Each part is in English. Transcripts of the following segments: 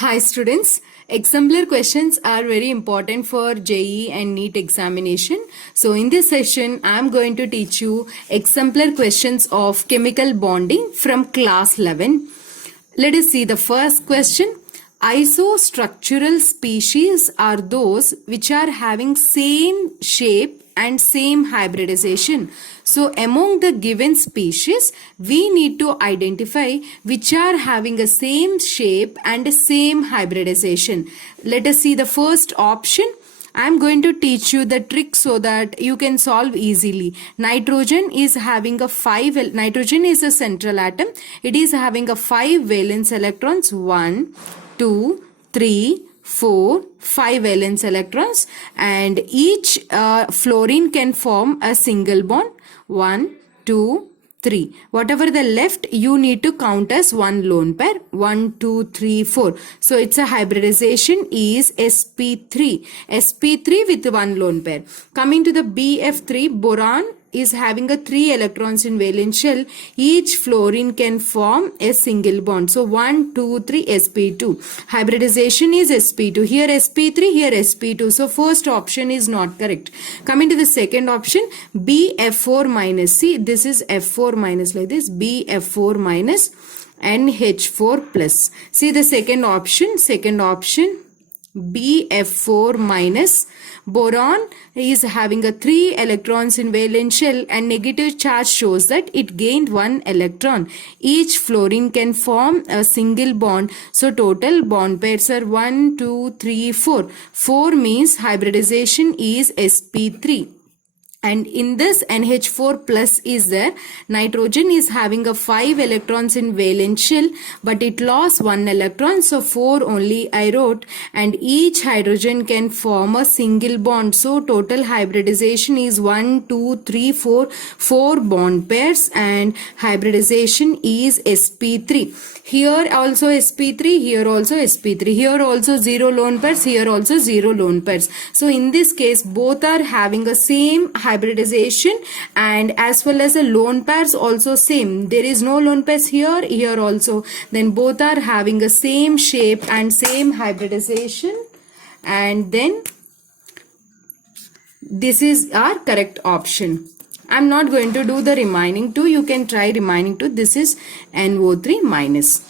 Hi students, exemplar questions are very important for JEE and NEET examination. So in this session, I am going to teach you exemplar questions of chemical bonding from class 11. Let us see the first question. Isostructural species are those which are having same shape and same hybridization. So among the given species, we need to identify which are having a same shape and a same hybridization. Let us see the first option. I am going to teach you the trick so that you can solve easily. Nitrogen is having nitrogen is a central atom. It is having a 5 valence electrons. 1, 2, 3, 4, 5 valence electrons, and each fluorine can form a single bond. 1, 2, 3. Whatever the left, you need to count as one lone pair. 1, 2, 3, 4. So it's a hybridization is sp3. sp3 with one lone pair. Coming to the BF3, boron is having a 3 electrons in valence shell. Each fluorine can form a single bond. So 1, 2, 3 sp2. Hybridization is sp2. Here sp3, here sp2. So first option is not correct. Coming to the second option, BF4 minus. See, this is F4 minus like this. BF4 minus NH4 plus. See the second option. BF4 minus. Boron is having a 3 electrons in valence shell and negative charge shows that it gained 1 electron. Each fluorine can form a single bond. So total bond pairs are 1, 2, 3, 4. 4 means hybridization is sp3. And in this NH4 plus is there. Nitrogen is having a 5 electrons in valence shell, but it lost 1 electron. So 4 only I wrote, and each hydrogen can form a single bond. So total hybridization is 1, 2, 3, 4. 4 bond pairs, and hybridization is sp3. Here also sp3, here also sp3. Here also 0 lone pairs, here also 0 lone pairs. So in this case, both are having a same hybridization, and as well as the lone pairs also same. There is no lone pairs here, here also. Then both are having a same shape and same hybridization, and then this is our correct option. I'm not going to do the remaining two. You can try remaining two. This is NO3 minus.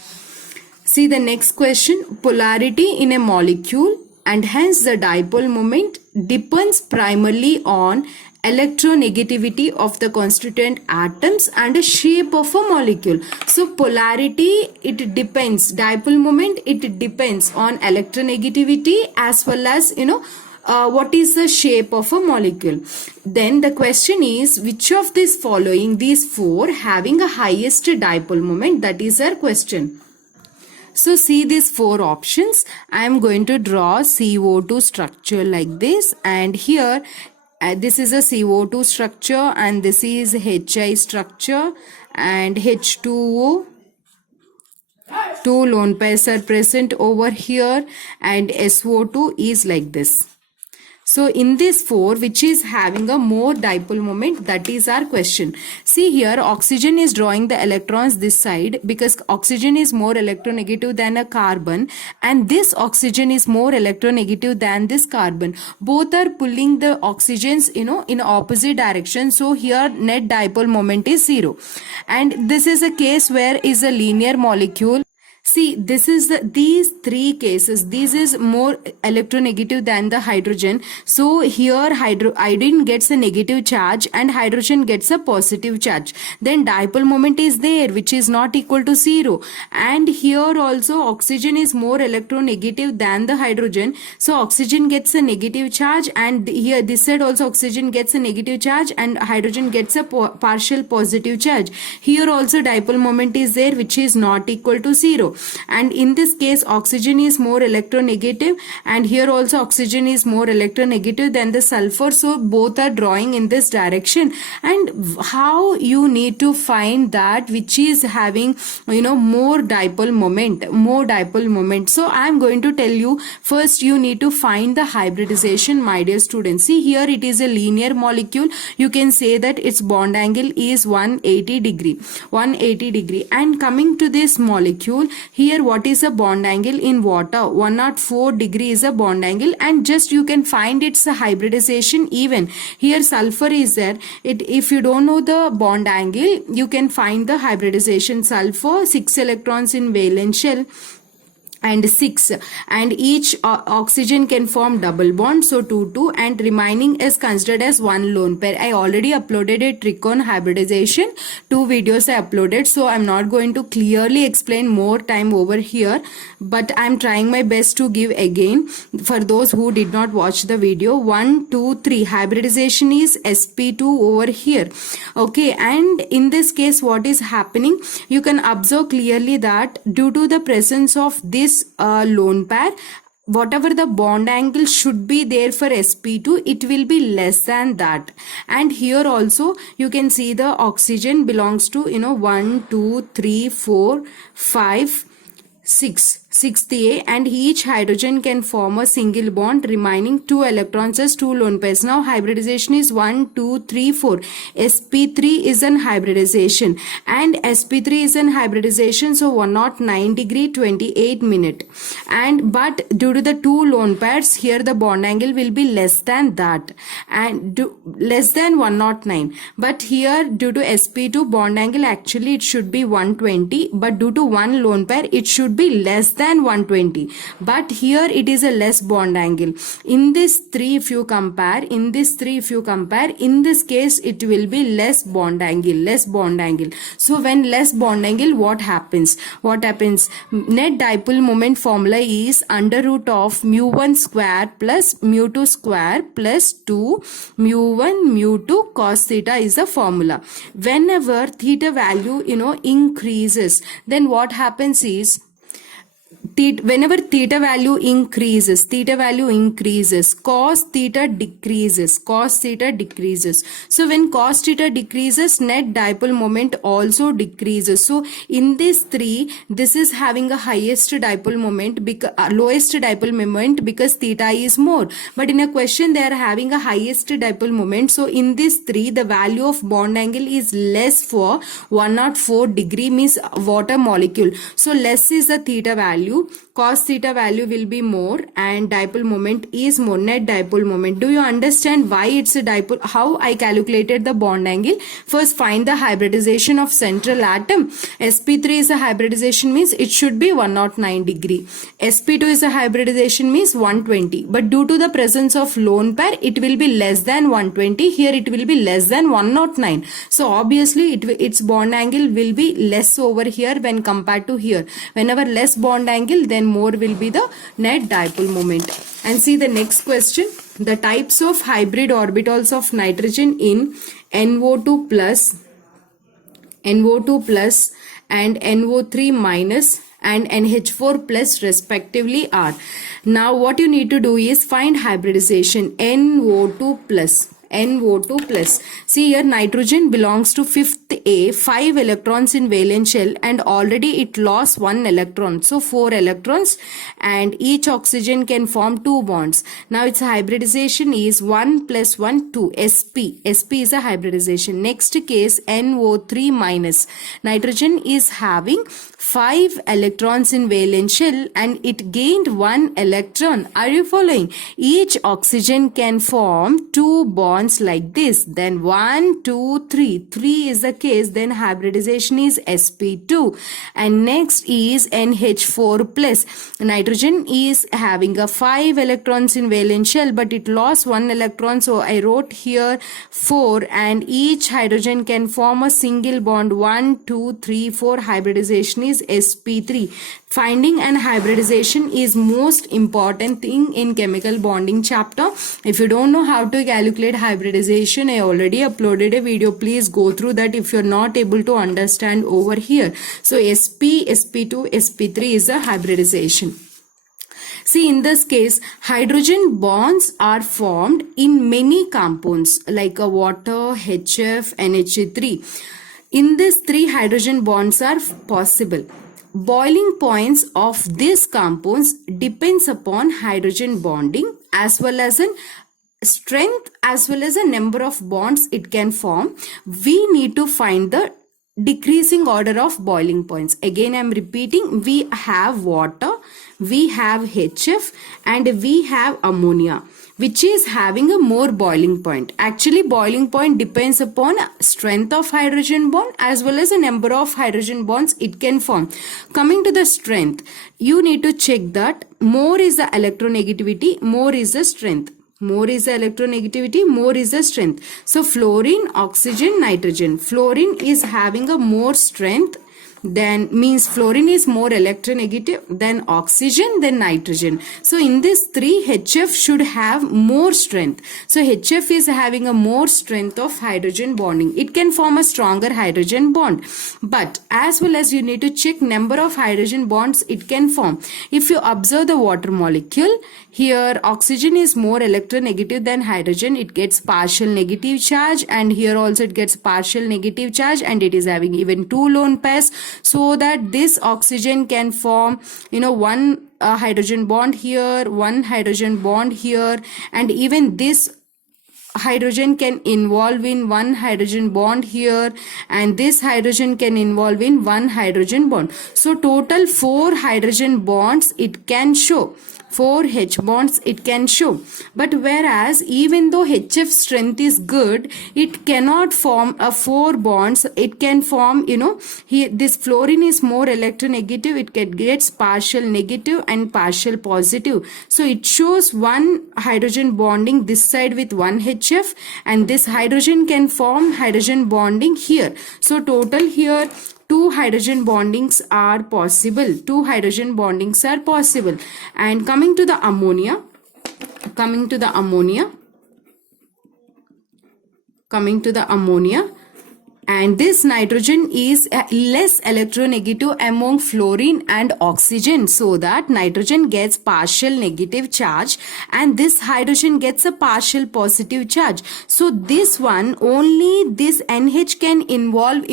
See the next question. Polarity in a molecule and hence the dipole moment depends primarily on electronegativity of the constituent atoms and the shape of a molecule. So polarity, it depends. Dipole moment, it depends on electronegativity as well as, what is the shape of a molecule. Then the question is, which of these following, these 4 having a highest dipole moment? That is our question. So see these 4 options. I am going to draw CO2 structure like this, and here this is a CO2 structure, and this is HI structure, and H2O. 2 lone pairs are present over here, and SO2 is like this. So in this 4, which is having a more dipole moment, that is our question. See here, oxygen is drawing the electrons this side because oxygen is more electronegative than a carbon, and this oxygen is more electronegative than this carbon. Both are pulling the oxygens, in opposite direction. So here net dipole moment is 0. And this is a case where is a linear molecule. See, this is these 3 cases. This is more electronegative than the hydrogen. So here iodine gets a negative charge and hydrogen gets a positive charge. Then dipole moment is there, which is not equal to 0. And here also oxygen is more electronegative than the hydrogen. So oxygen gets a negative charge, and here this side also oxygen gets a negative charge and hydrogen gets a partial positive charge. Here also dipole moment is there, which is not equal to 0. And in this case, oxygen is more electronegative, and here also oxygen is more electronegative than the sulfur. So both are drawing in this direction. And how you need to find that which is having, more dipole moment. So I am going to tell you, first you need to find the hybridization, my dear students. See here, it is a linear molecule. You can say that its bond angle is 180 degree. And coming to this molecule, Here what is a bond angle in water? 104 degree is a bond angle, and just you can find its hybridization even. Here sulfur is there. If you don't know the bond angle, you can find the hybridization. Sulfur 6 electrons in valence shell and 6, and each oxygen can form double bond, so 2 2, and remaining is considered as one lone pair. I already uploaded a trick on hybridization, 2 videos I uploaded, so I'm not going to clearly explain more time over here, but I'm trying my best to give again for those who did not watch the video. 1 2 3 hybridization is sp2 over here. Okay, and in this case what is happening, you can observe clearly that due to the presence of this lone pair, whatever the bond angle should be there for sp2, it will be less than that. And here also you can see the oxygen belongs to 1 2 3 4 5 6th A, and each hydrogen can form a single bond, remaining 2 electrons as 2 lone pairs. Now hybridization is 1 2 3 4. sp3 is an hybridization, and sp3 is an hybridization, so 109 degree 28 minute. And but due to the 2 lone pairs, here the bond angle will be less than that, and less than 109. But here due to sp2 bond angle, actually it should be 120, but due to 1 lone pair it should be less than 120, but here it is a less bond angle. In this 3 if you compare, in this case it will be less bond angle. So when less bond angle, what happens? Net dipole moment formula is under root of mu1 square plus mu2 square plus 2 mu1 mu2 cos theta is the formula. Whenever theta value increases, then what happens is, whenever theta value increases, cos theta decreases. So when cos theta decreases, net dipole moment also decreases. So in this 3, this is having a highest dipole moment, lowest dipole moment, because theta is more. But in a question they are having a highest dipole moment. So in this 3, the value of bond angle is less for 104 degree, means water molecule. So less is the theta value, cos theta value will be more, and dipole moment is more, net dipole moment. Do you understand why it's a dipole? How I calculated the bond angle? First find the hybridization of central atom. sp3 is a hybridization, means it should be 109 degree. sp2 is a hybridization, means 120, but due to the presence of lone pair it will be less than 120. Here it will be less than 109. So obviously its bond angle will be less over here when compared to here. Whenever less bond angle, then more will be the net dipole moment. And see the next question. The types of hybrid orbitals of nitrogen in NO2 plus and NO3 minus and NH4 plus respectively are. Now what you need to do is find hybridization. NO2 plus. See here, nitrogen belongs to 5th A, 5 electrons in valence shell, and already it lost 1 electron, so 4 electrons, and each oxygen can form 2 bonds. Now its hybridization is 1 plus 1 2, sp is a hybridization. Next case, NO3 minus. Nitrogen is having 5 electrons in valence shell and it gained 1 electron. Are you following? Each oxygen can form 2 bonds like this. Then 1 2 3 is the case. Then hybridization is sp2. And next is NH4 plus. Nitrogen is having a 5 electrons in valence shell, but it lost 1 electron, so I wrote here 4, and each hydrogen can form a single bond. 1 2 3 4 hybridization is sp3. Finding and hybridization is most important thing in chemical bonding chapter. If you don't know how to calculate hybridization, I already uploaded a video. Please go through that if you're not able to understand over here. So sp, sp2, sp3 is a hybridization. See, in this case, hydrogen bonds are formed in many compounds like a water, HF, NH3. In these 3 hydrogen bonds are possible. Boiling points of these compounds depends upon hydrogen bonding as well as in strength as well as a number of bonds it can form. We need to find the decreasing order of boiling points. Again, I'm repeating, we have water, we have HF, and we have ammonia, which is having a more boiling point. Actually, boiling point depends upon strength of hydrogen bond as well as the number of hydrogen bonds it can form. Coming to the strength, you need to check that more is the electronegativity, more is the strength. More is the electronegativity, more is the strength. So fluorine, oxygen, nitrogen. Fluorine is having a more strength, then means fluorine is more electronegative than oxygen, then nitrogen. So in this three, HF should have more strength. So HF is having a more strength of hydrogen bonding. It can form a stronger hydrogen bond. But as well as you need to check number of hydrogen bonds it can form. If you observe the water molecule, here oxygen is more electronegative than hydrogen. It gets partial negative charge, and here also it gets partial negative charge, and it is having even 2 lone pairs, so that this oxygen can form one hydrogen bond here, one hydrogen bond here, and even this hydrogen can involve in one hydrogen bond here, and this hydrogen can involve in one hydrogen bond. So total 4 hydrogen bonds it can show. 4 H bonds it can show. But whereas even though HF strength is good, it cannot form a 4 bonds. It can form, here this fluorine is more electronegative. It gets partial negative and partial positive. So it shows one hydrogen bonding this side with one HF, and this hydrogen can form hydrogen bonding here. So total here 2 hydrogen bondings are possible. 2 hydrogen bondings are possible. And coming to the ammonia, and this nitrogen is less electronegative among fluorine and oxygen, so that nitrogen gets partial negative charge and this hydrogen gets a partial positive charge. So this one, only this NH can involve,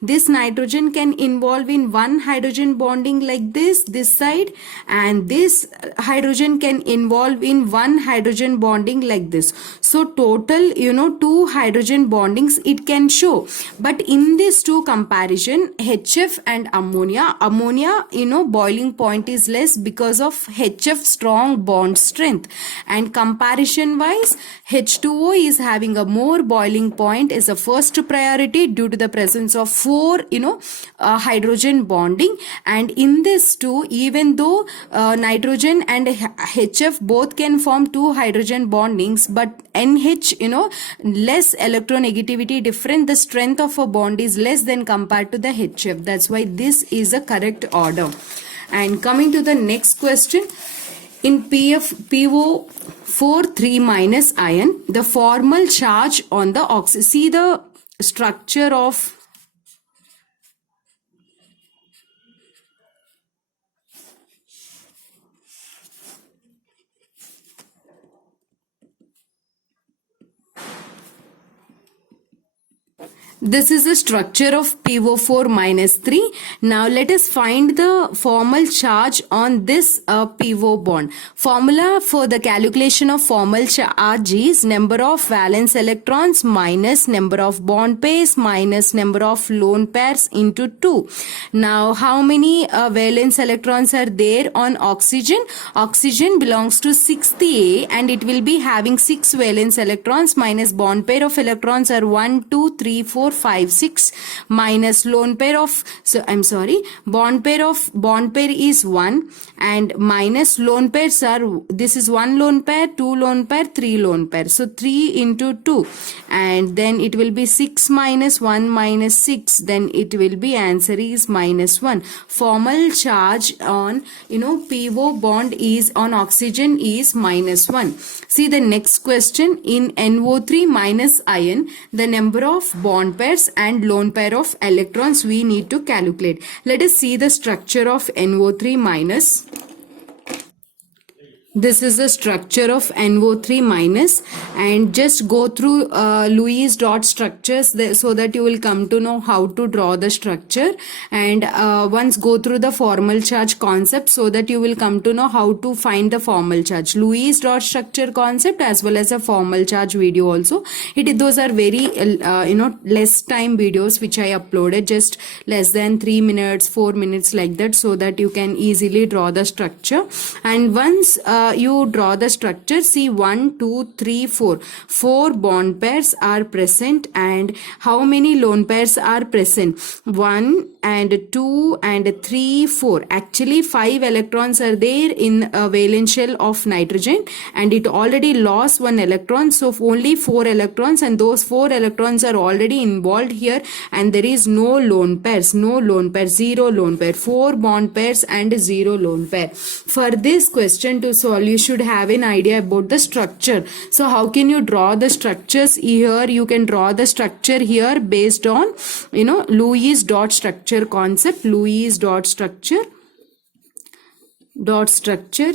this nitrogen can involve in one hydrogen bonding like this side, and this hydrogen can involve in one hydrogen bonding like this. So total, 2 hydrogen bondings it can show. But in this 2 comparison, HF and ammonia, boiling point is less because of HF strong bond strength, and comparison wise H2O is having a more boiling point is a first priority due to the presence of 4 hydrogen bonding. And in this 2, even though nitrogen and HF both can form 2 hydrogen bondings, but NH less electronegativity different, the strength of a bond is less than compared to the HF. That's why this is a correct order. And coming to the next question, in PO4 3 minus ion, the formal charge on the oxygen. See the structure of this is the structure of PO4 minus 3. Now let us find the formal charge on this PO bond. Formula for the calculation of formal charge is number of valence electrons minus number of bond pairs minus number of lone pairs into 2. Now how many valence electrons are there on oxygen? Oxygen belongs to 6th A, and it will be having 6 valence electrons, minus bond pair of electrons are 1, 2, 3, 4, 5, 6, minus lone pair of, bond pair is 1, and minus lone pairs are, this is 1 lone pair, 2 lone pair, 3 lone pair. So 3 into 2, and then it will be 6 minus 1 minus 6, then it will be answer is minus 1. Formal charge on PO bond is on oxygen is minus 1. See the next question, in NO3 minus ion, the number of bond pairs and lone pair of electrons we need to calculate. Let us see the structure of NO3 minus. This is the structure of NO3 minus, and just go through Lewis dot structures so that you will come to know how to draw the structure, and once go through the formal charge concept so that you will come to know how to find the formal charge. Lewis dot structure concept as well as a formal charge video also. Those are very less time videos which I uploaded, just less than 3 minutes, 4 minutes like that, so that you can easily draw the structure. And once you draw the structure, see 1, 2, 3, 4. 4 bond pairs are present, and how many lone pairs are present? 1 and 2 and 3, 4. Actually 5 electrons are there in a valence shell of nitrogen, and it already lost 1 electron, so only 4 electrons, and those 4 electrons are already involved here, and there is no lone pairs, 0 lone pair, 4 bond pairs and 0 lone pair. For this question to solve, you should have an idea about the structure. So how can you draw the structures here? You can draw the structure here based on Lewis dot structure concept. Lewis dot structure.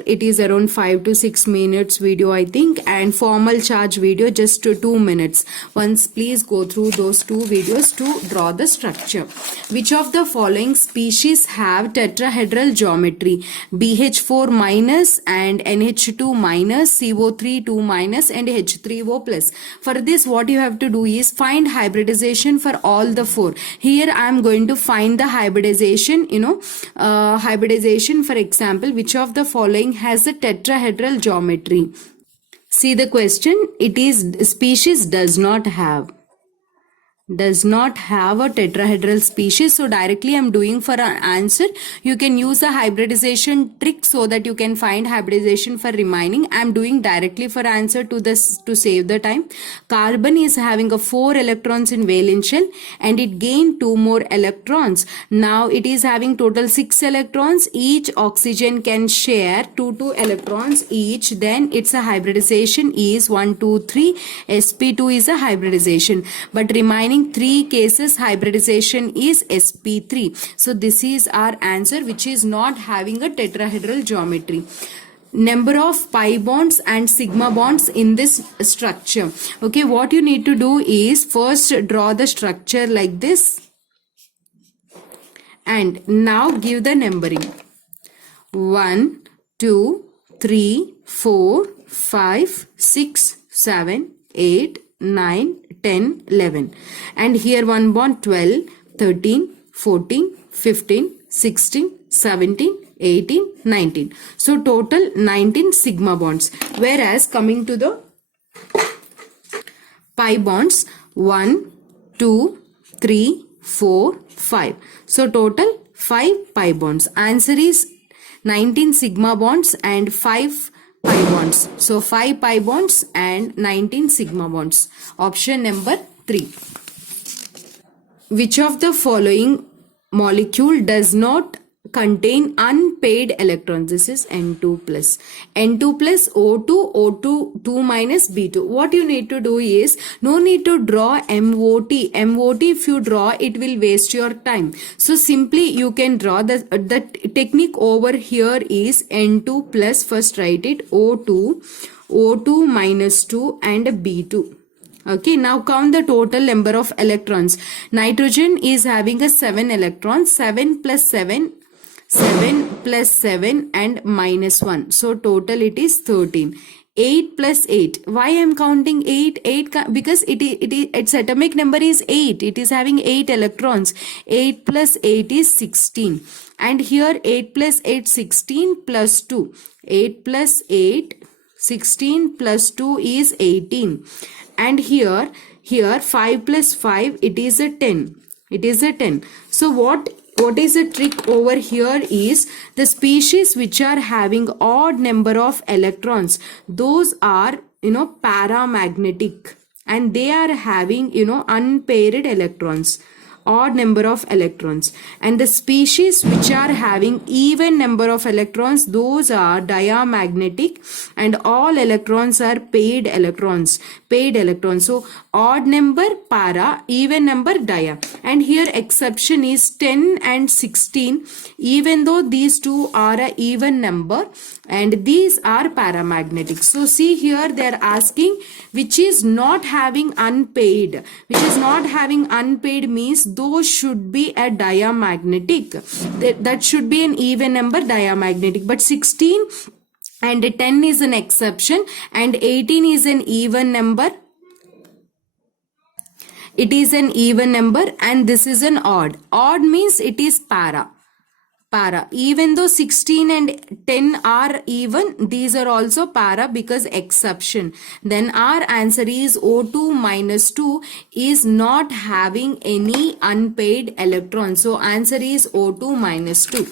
It is around 5 to 6 minutes video, I think, and formal charge video just 2 minutes. Once please go through those 2 videos to draw the structure. Which of the following species have tetrahedral geometry? BH4 minus and NH2 minus, CO3 2 minus and H3O plus. For this, what you have to do is find hybridization for all the 4. Here I am going to find the hybridization, hybridization, for example, which of the following has a tetrahedral geometry? See the question. It is species does not have a tetrahedral species. So directly I'm doing for an answer. You can use a hybridization trick so that you can find hybridization for remaining. I'm doing directly for answer to this to save the time. Carbon is having a 4 electrons in valence shell, and it gained 2 more electrons. Now it is having total 6 electrons. Each oxygen can share 2 electrons each. Then its a hybridization is 1, 2, 3. sp2 is a hybridization, but remaining 3 cases hybridization is sp3. So this is our answer, which is not having a tetrahedral geometry. Number of pi bonds and sigma bonds in this structure. Okay, what you need to do is first draw the structure like this, and now give the numbering. 1, 2, 3, 4, 5, 6, 7, 8, 9, 10, 11. And here one bond 12, 13, 14, 15, 16, 17, 18, 19. So total 19 sigma bonds. Whereas coming to the pi bonds, 1, 2, 3, 4, 5. So total 5 pi bonds. Answer is 19 sigma bonds and 5 pi bonds. So 5 pi bonds and 19 sigma bonds. Option number 3. Which of the following molecule does not contain unpaired electrons? This is N2 plus. N2 plus O2, O2, 2 minus B2. What you need to do is, no need to draw MOT. MOT if you draw, it will waste your time. So simply you can draw the technique over here is N2 plus, first write it, O2, O2 minus 2 and B2. Okay, now count the total number of electrons. Nitrogen is having a 7 electrons, 7 plus 7, 7 plus 7 and minus 1. So total it is 13. 8 plus 8. Why I am counting 8? Because its atomic number is 8. It is having 8 electrons. 8 plus 8 is 16. And here 8 plus 8, 16 plus 2. 8 plus 8, 16 plus 2 is 18. And here 5 plus 5, it is a 10. It is a 10. So what is the trick over here is, the species which are having odd number of electrons, those are paramagnetic, and they are having unpaired electrons. odd number of electrons, and the species which are having even number of electrons, those are diamagnetic, and all electrons are paid electrons. So odd number para, even number dia. And here exception is 10 and 16, even though these two are a even number and these are paramagnetic. So see here they are asking which is not having unpaid. Which is not having unpaid means those should be a diamagnetic. That should be an even number, diamagnetic. But 16 and 10 is an exception and 18 is an even number. It is an even number and this is an odd. Odd means it is para. Even though 16 and 10 are even, these are also para because exception. Then our answer is O2 minus 2 is not having any unpaid electrons. So answer is O2 minus 2.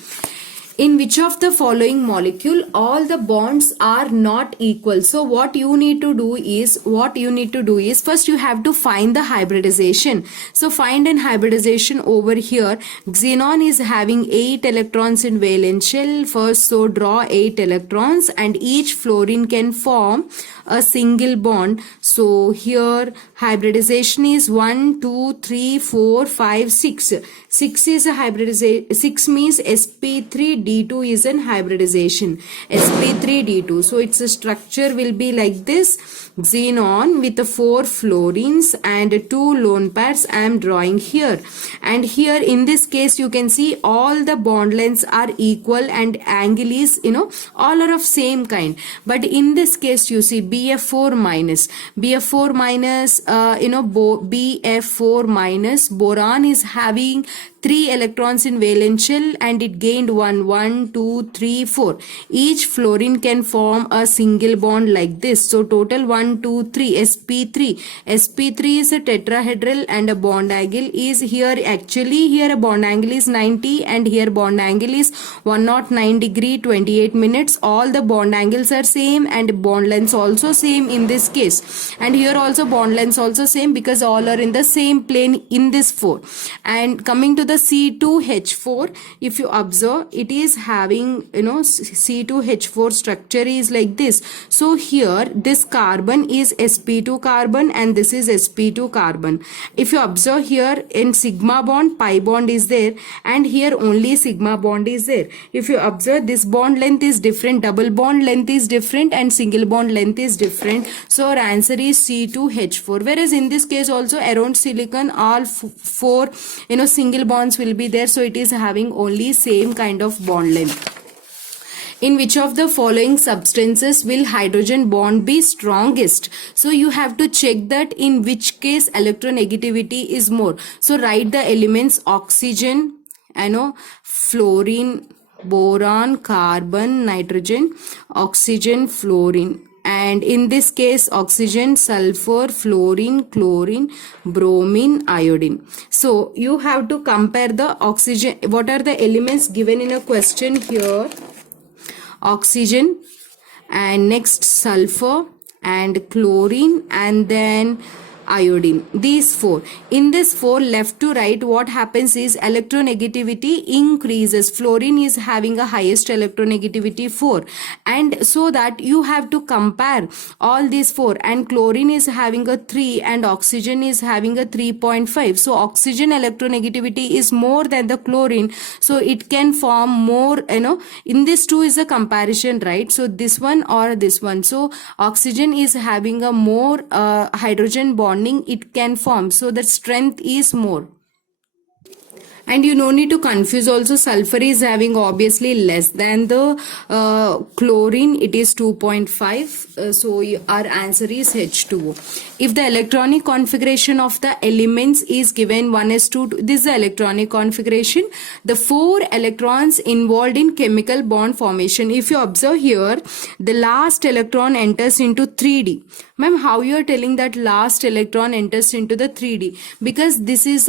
In which of the following molecule all the bonds are not equal? So what you need to do is first you have to find the hybridization. So find an hybridization over here. Xenon is having 8 electrons in valence shell. First, so draw 8 electrons and each fluorine can form a single bond. So here hybridization is 1, 2, 3, 4, 5, 6. 6 is a hybridization. 6 means sp3d2 is an hybridization. sp3d2. So its structure will be like this. Xenon with 4 fluorines and 2 lone pairs I am drawing here. And here in this case you can see all the bond lengths are equal and angle is all are of same kind. But in this case you see BF4 minus BF4 minus boron is having 3 electrons in valence shell and it gained 1, 2, 3, 4. Each fluorine can form a single bond like this. So total 1, 2, 3, sp3. sp3 is a tetrahedral and a bond angle is here. Actually here a bond angle is 90 and here bond angle is 109 degree 28 minutes. All the bond angles are same and bond lengths also same in this case. And here also bond lengths also same because all are in the same plane in this 4. And coming to the C2H4, if you observe it is having C2H4 structure is like this. So here this carbon is sp2 carbon and this is sp2 carbon. If you observe here in sigma bond pi bond is there and here only sigma bond is there. If you observe this bond length is different, double bond length is different and single bond length is different. So our answer is C2H4. Whereas in this case also around silicon all 4 single bonds will be there. So it is having only same kind of bond length. In which of the following substances will hydrogen bond be strongest? So you have to check that in which case electronegativity is more. So write the elements oxygen, fluorine, boron, carbon, nitrogen, oxygen, fluorine. And in this case oxygen, sulfur, fluorine, chlorine, bromine, iodine. So you have to compare the oxygen. What are the elements given in a question here? Oxygen and next sulfur and chlorine and then iodine. These 4. In this 4 left to right what happens is electronegativity increases. Fluorine is having a highest electronegativity 4 and so that you have to compare all these 4 and chlorine is having a 3 and oxygen is having a 3.5. So oxygen electronegativity is more than the chlorine, so it can form more in this 2 is a comparison, right? So this one or this one. So oxygen is having a more hydrogen bond it can form, so the strength is more. And you no need to confuse also, sulfur is having obviously less than the chlorine, it is 2.5. So our answer is H2O. If the electronic configuration of the elements is given 1s2, this is the electronic configuration. The 4 electrons involved in chemical bond formation. If you observe here, the last electron enters into 3D. Ma'am, how you are telling that last electron enters into the 3D? Because this is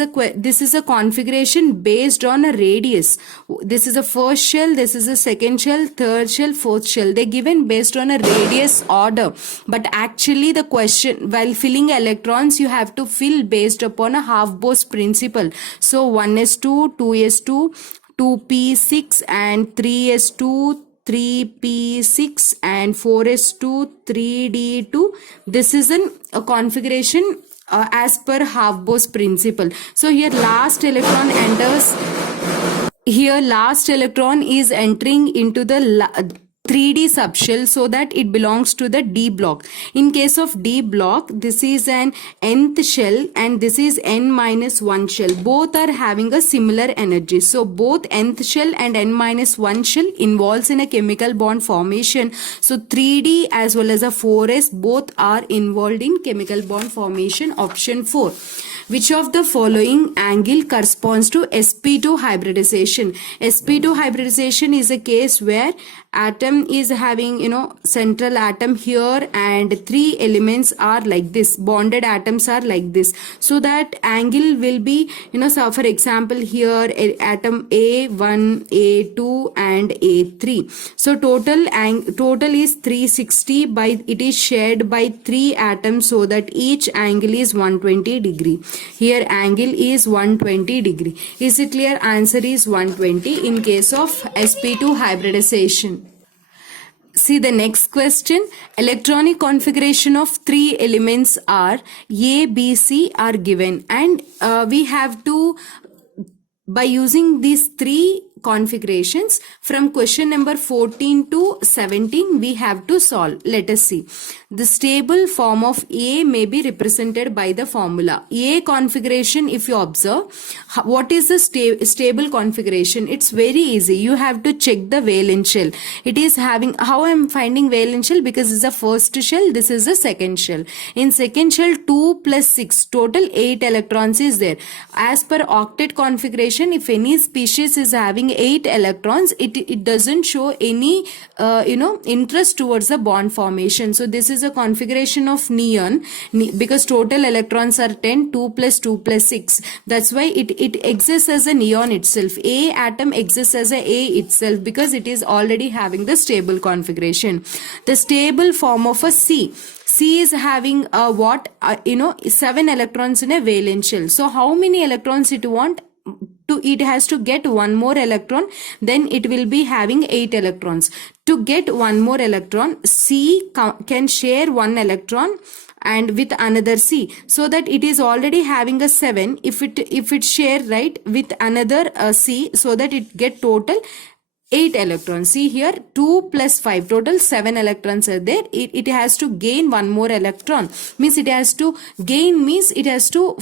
a configuration based on a radius. This is a first shell, this is a second shell, third shell, fourth shell. They given based on a radius order. But actually the question, while filling electrons, you have to fill based upon a half-Bose principle. So 1s2, 2s2, 2p6 and 3s2, 3p6 and 4s2, 3d2. This is a configuration as per half-Bose principle. So here last electron is entering into the 3D subshell, so that it belongs to the D block. In case of D block, this is an nth shell and this is n-1 shell. Both are having a similar energy. So both nth shell and n-1 shell involves in a chemical bond formation. So 3D as well as a 4s both are involved in chemical bond formation. Option 4. Which of the following angle corresponds to sp2 hybridization? Sp2 hybridization is a case where atom is having, central atom here and 3 elements are like this, bonded atoms are like this. So that angle will be, so for example here atom A1, A2 and A3. So total is 360 it is shared by 3 atoms, so that each angle is 120 degree. Here angle is 120 degree. Is it clear? Answer is 120 in case of sp2 hybridization. See the next question. Electronic configuration of 3 elements are A, B, C are given, and we have to, by using these 3 configurations from question number 14 to 17, we have to solve. Let us see. The stable form of A may be represented by the formula. A configuration, if you observe, what is the stable configuration? It's very easy. You have to check the valence shell. It is having, how I am finding valence shell? Because this is the first shell, this is the second shell. In second shell, 2 plus 6, total 8 electrons is there. As per octet configuration, if any species is having 8 electrons, it doesn't show any interest towards the bond formation. So this is a configuration of neon, because total electrons are 10, 2 plus 2 plus 6. That's why it exists as a neon itself. A atom exists as a itself because it is already having the stable configuration. The stable form of a C is having a 7 electrons in a valence shell. So how many electrons it want? It has to get one more electron, then it will be having 8 electrons. To get one more electron, C can share one electron and with another C, so that it is already having a 7. If it share right with another C, so that it get total 8 electrons. See here, 2 plus 5, total 7 electrons are there. It has to gain one more electron. Means it has to gain, means it has to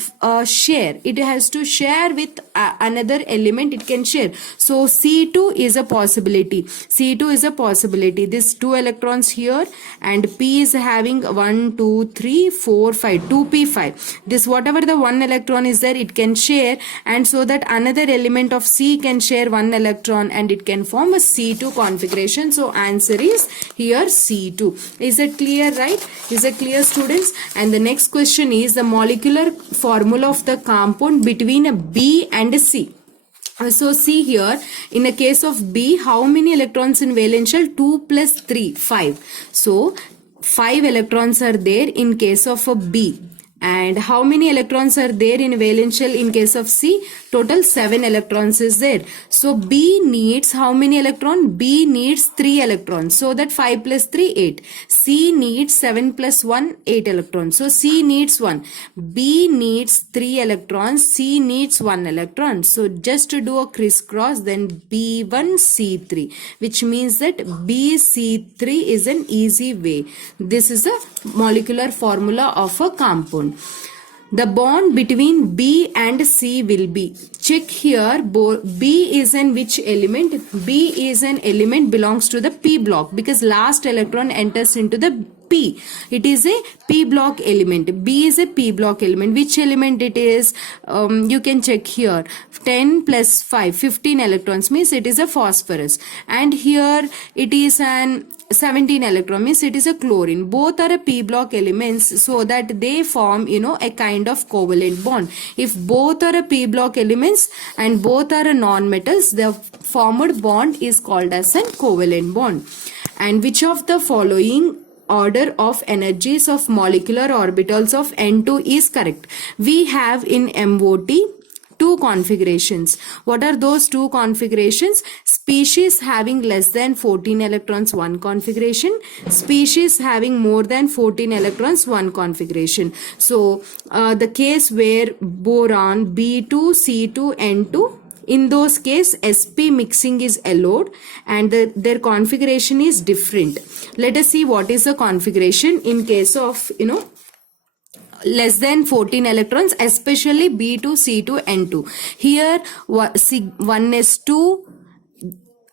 share. It has to share with another element it can share. So C2 is a possibility. C2 is a possibility. This 2 electrons here, and P is having 1, 2, 3, 4, 5, 2p5. This whatever the 1 electron is there, it can share, and so that another element of C can share 1 electron and it can form a C2 configuration. So answer is here C2. Is it clear, right? Is it clear, students? And the next question is the molecular formula of the compound between a B and a C. So see here, in the case of B, how many electrons in valence shell? 2 plus 3, 5. So 5 electrons are there in case of a B. And how many electrons are there in valence shell in case of C? Total 7 electrons is there. So B needs how many electrons? B needs 3 electrons. So that 5 plus 3, 8. C needs 7 plus 1, 8 electrons. So C needs 1. B needs 3 electrons. C needs 1 electron. So just to do a crisscross, then B1, C3. Which means that BC3 is an easy way. This is a molecular formula of a compound. The bond between B and C will be, check here, B is in which element? B is an element belongs to the P block, because last electron enters into the P. It is a P block element. B is a P block element. Which element it is? You can check here. 10 plus 5, 15 electrons, means it is a phosphorus. And here it is an 17 electron means it is a chlorine. Both are a p block elements, so that they form, a kind of covalent bond. If both are a p block elements and both are a non-metals, the formed bond is called as a covalent bond. And which of the following order of energies of molecular orbitals of N2 is correct? We have in MOT two configurations. What are those two configurations? Species having less than 14 electrons, one configuration. Species having more than 14 electrons, one configuration. So the case where boron B2, C2, N2, in those case sp mixing is allowed and their configuration is different. Let us see what is the configuration in case of less than 14 electrons, especially B2, C2, N2. Here 1s2,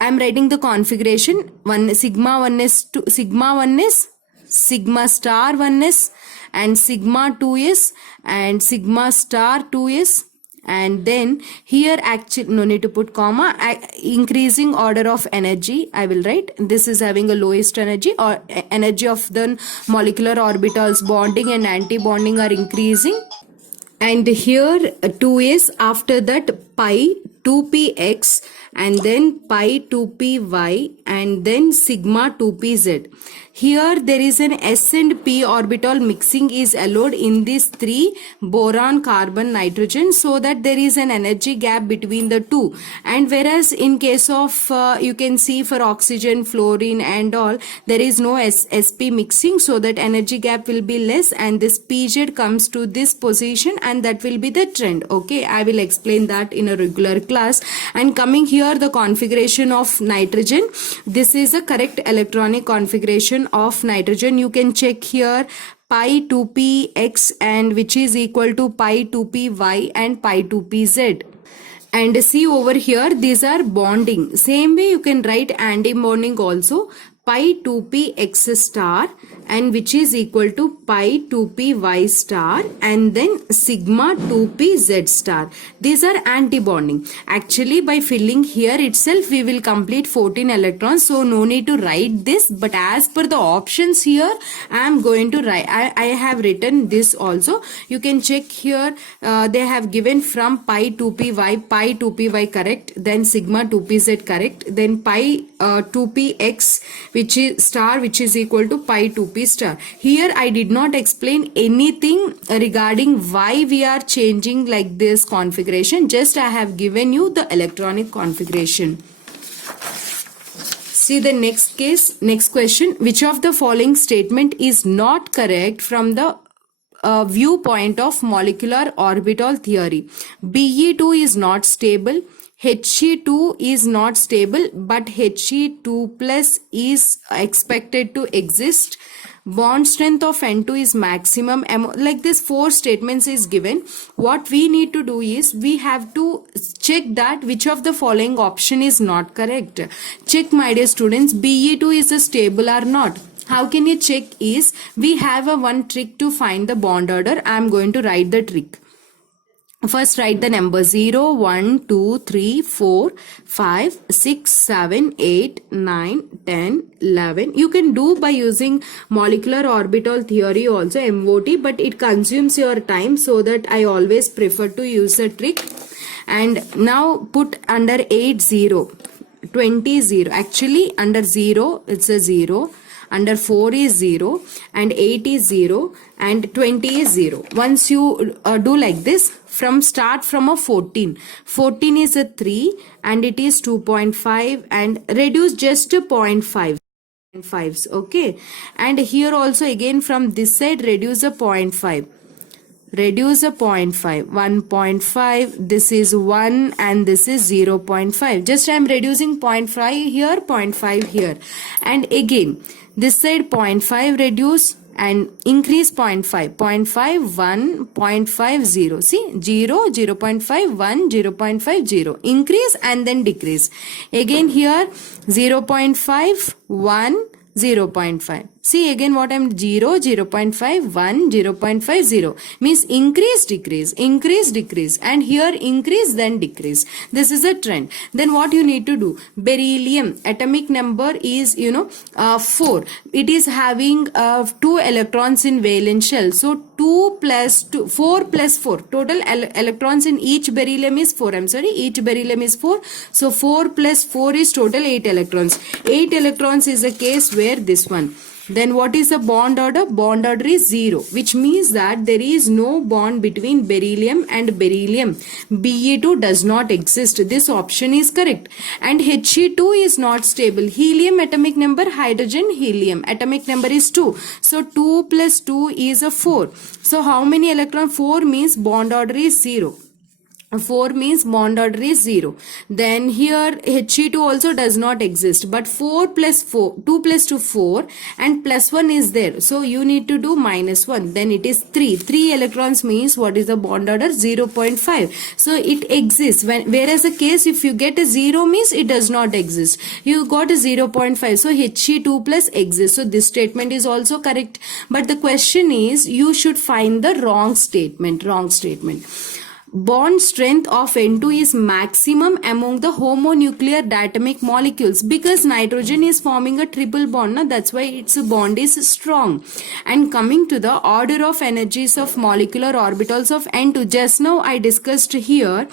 I am writing the configuration. Sigma 1 is sigma star 1s and sigma 2s and sigma star 2s. And then here actually no need to put comma, increasing order of energy I will write. This is having a lowest energy, or energy of the molecular orbitals bonding and anti-bonding are increasing. And here 2 is after that pi 2px and then pi 2py and then sigma 2pz. Here there is an s and p orbital mixing is allowed in these three, boron, carbon, nitrogen, so that there is an energy gap between the two. And whereas in case of you can see for oxygen, fluorine and all, there is no sp mixing, so that energy gap will be less and this pz comes to this position and that will be the trend. Okay, I will explain that in a regular class. And coming here, the configuration of nitrogen, this is a correct electronic configuration of nitrogen. You can check here pi 2px and which is equal to pi 2py and pi 2pz. And see over here, these are bonding. Same way you can write anti-bonding also, pi 2px star and which is equal to pi 2py star and then sigma 2pz star. These are anti-bonding. Actually by filling here itself we will complete 14 electrons, so no need to write this, but as per the options here I am going to write, I have written this also. You can check here, they have given from pi 2py correct, then sigma 2pz correct, then pi 2px which is star which is equal to pi 2p star. Here I did not explain anything regarding why we are changing like this configuration, just I have given you the electronic configuration. See the next case, next question. Which of the following statement is not correct from the viewpoint of molecular orbital theory? Be2 is not stable. He2 is not stable, but He2 plus is expected to exist. Bond strength of N2 is maximum. Like this 4 statements is given. What we need to do is we have to check that which of the following option is not correct. Check, my dear students, Be2 is a stable or not. How can you check is we have a one trick to find the bond order. I am going to write the trick. First write the number 0, 1, 2, 3, 4, 5, 6, 7, 8, 9, 10, 11. You can do by using molecular orbital theory also, MOT, but it consumes your time, so that I always prefer to use a trick. And now put under 8, 0, 20, 0. Actually under 0 it's a 0. Under 4 is 0 and 8 is 0 and 20 is 0. Once you do like this, from start from a 14 is a 3 and it is 2.5 and reduce just to 0.5. Okay, and here also again from this side reduce a 0.5. Reduce a 0.5, 1.5, this is 1 and this is 0.5. Just I am reducing 0.5 here, 0.5 here. And again, this side 0.5 reduce and increase 0.5, 0.5, 1, 0.5, 0. See, 0, 0.5, 1, 0.5, 0. Increase and then decrease. Again here 0.5, 1, 0.5. See again what I'm 0, 0.5, 1, 0.5, 0 means increase, decrease, and here increase then decrease. This is a trend. Then what you need to do? Beryllium atomic number is 4. It is having 2 electrons in valence shell. So 2 plus 2, 4 plus 4. Total electrons in each beryllium is 4. Each beryllium is 4. So 4 plus 4 is total 8 electrons. 8 electrons is the case where this one. Then what is the bond order? Bond order is 0, which means that there is no bond between beryllium and beryllium. Be2 does not exist. This option is correct. And He2 is not stable. Helium atomic number, hydrogen, helium. Atomic number is 2. So 2 plus 2 is a 4. So how many electrons? 4 means bond order is 0. 4 means bond order is 0. Then here He2 also does not exist, but 4 plus 4, 2 plus 2 4 and plus 1 is there. So you need to do minus 1. Then it is 3. 3 electrons means what is the bond order? 0.5. So it exists. Whereas the case if you get a 0 means it does not exist. You got a 0.5. So He2 plus exists. So this statement is also correct. But the question is you should find the wrong statement. Wrong statement. Bond strength of N2 is maximum among the homonuclear diatomic molecules because nitrogen is forming a triple bond. Now that's why its bond is strong. And coming to the order of energies of molecular orbitals of N2, just now I discussed here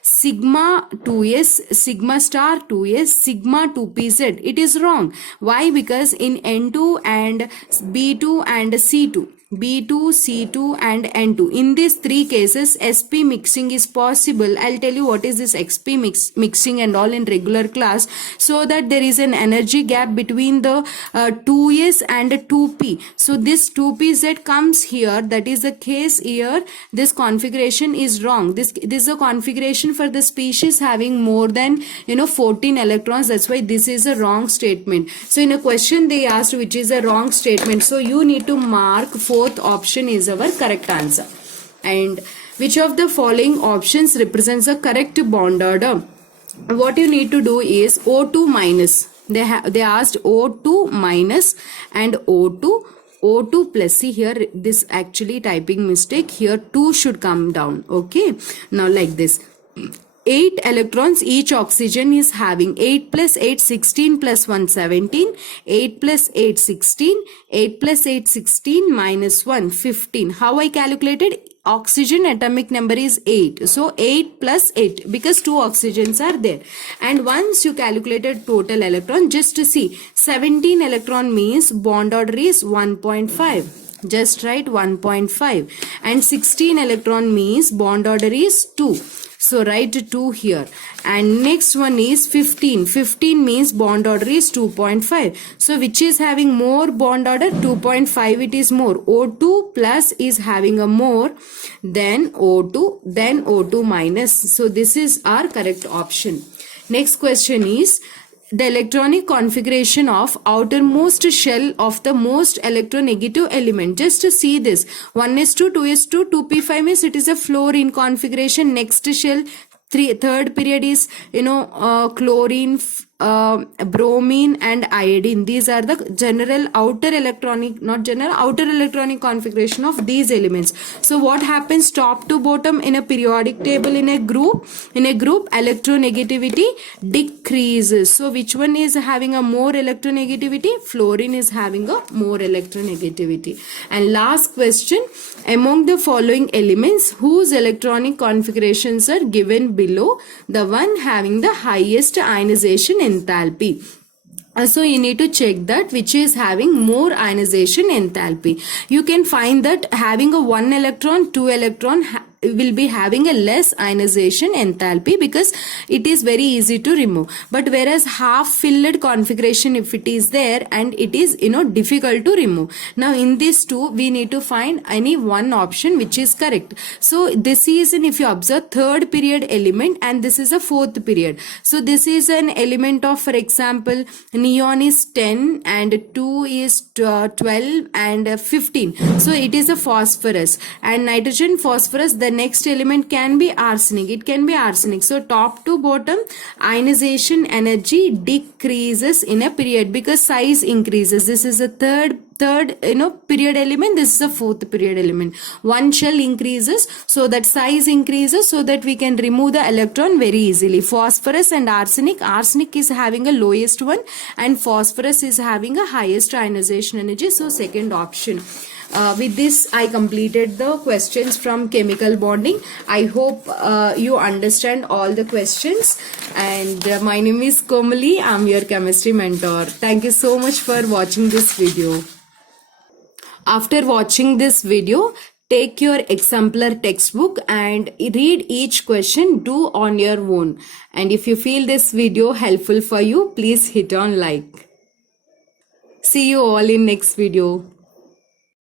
sigma 2s, sigma star 2s, sigma 2pz. It is wrong. Why? Because in N2 and B2 and C2, B2, C2 and N2. In these three cases, SP mixing is possible. I'll tell you what is this XP mixing and all in regular class, so that there is an energy gap between the 2s and 2p. So this 2p that comes here, that is the case here. This configuration is wrong. This is a configuration for the species having more than 14 electrons. That's why this is a wrong statement. So in a question they asked which is a wrong statement. So you need to mark fourth option is our correct answer. And which of the following options represents a correct bond order? What you need to do is O2 minus. They asked O2 minus and O2 plus. See here, this actually typing mistake. Here 2 should come down. Okay. Now like this. 8 electrons each oxygen is having. 8 plus 8 16 plus 1 17, 8 plus 8 16, 8 plus 8 16 minus 1 15. How I calculated? Oxygen atomic number is 8. So 8 plus 8 because 2 oxygens are there. And once you calculated total electron, just to see 17 electron means bond order is 1.5. Just write 1.5. And 16 electron means bond order is 2. So write 2 here. And next one is 15. 15 means bond order is 2.5. So which is having more bond order? 2.5 it is more. O2 plus is having a more than O2, then O2 minus. So this is our correct option. Next question is the electronic configuration of outermost shell of the most electronegative element. Just to see this, 1s2, 2s2, 2p5 means it is a fluorine configuration. Next shell, third period is chlorine, bromine and iodine. These are the general outer electronic configuration of these elements. So what happens top to bottom in a periodic table in a group? In a group, electronegativity decreases. So which one is having a more electronegativity? Fluorine is having a more electronegativity. And last question, among the following elements whose electronic configurations are given below, the one having the highest ionization enthalpy. So you need to check that which is having more ionization enthalpy. You can find that having a 1 electron, 2 electron will be having a less ionization enthalpy because it is very easy to remove. But whereas half filled configuration, if it is there and it is difficult to remove. Now in these two we need to find any one option which is correct. So this is if you observe third period element and this is a fourth period. So this is an element of, for example, neon is 10 and 2 is 12 and 15. So it is a phosphorus, and nitrogen phosphorus, the the next element can be arsenic. It can be arsenic. So top to bottom, ionization energy decreases in a period because size increases. This is a third period element. This is a fourth period element. One shell increases, so that size increases, so that we can remove the electron very easily. Phosphorus and arsenic. Arsenic is having a lowest one and phosphorus is having a highest ionization energy. So second option. With this, I completed the questions from chemical bonding. I hope you understand all the questions. And my name is Komali. I'm your chemistry mentor. Thank you so much for watching this video. After watching this video, take your exemplar textbook and read each question, do on your own. And if you feel this video helpful for you, please hit on like. See you all in next video.